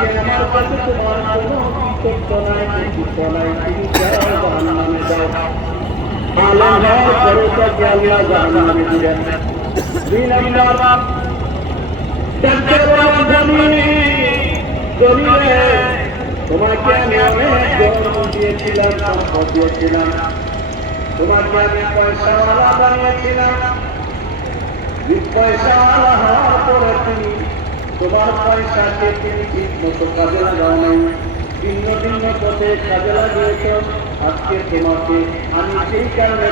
আজকে আমার কাছে তোমার কোনো কৃতজ্ঞ নাই, কৃতজ্ঞ নাই, তুমি যাও জাহান্নামে যাও। আলেম হওয়ার পরে তাকে আল্লাহ জাহান্নামে দিলেন। দুই নাম্বার, ডাক্তার বাবা জমিনে, জমিনে তোমাকে আমি অনেক জন্ম দিয়েছিলাম সম্পদ দিয়েছিলাম তোমাকে আমি পয়সাওয়ালা বানিয়েছিলাম। পয়সাওয়ালা হওয়ার পরে তুমি তোমার পয়সাকে তুমি ঠিক মতো কাজে লাগাও নাই। ভিন্ন ভিন্ন পথে কাজে লাগিয়েছ। আজকে তোমাকে আমি সেই কারণে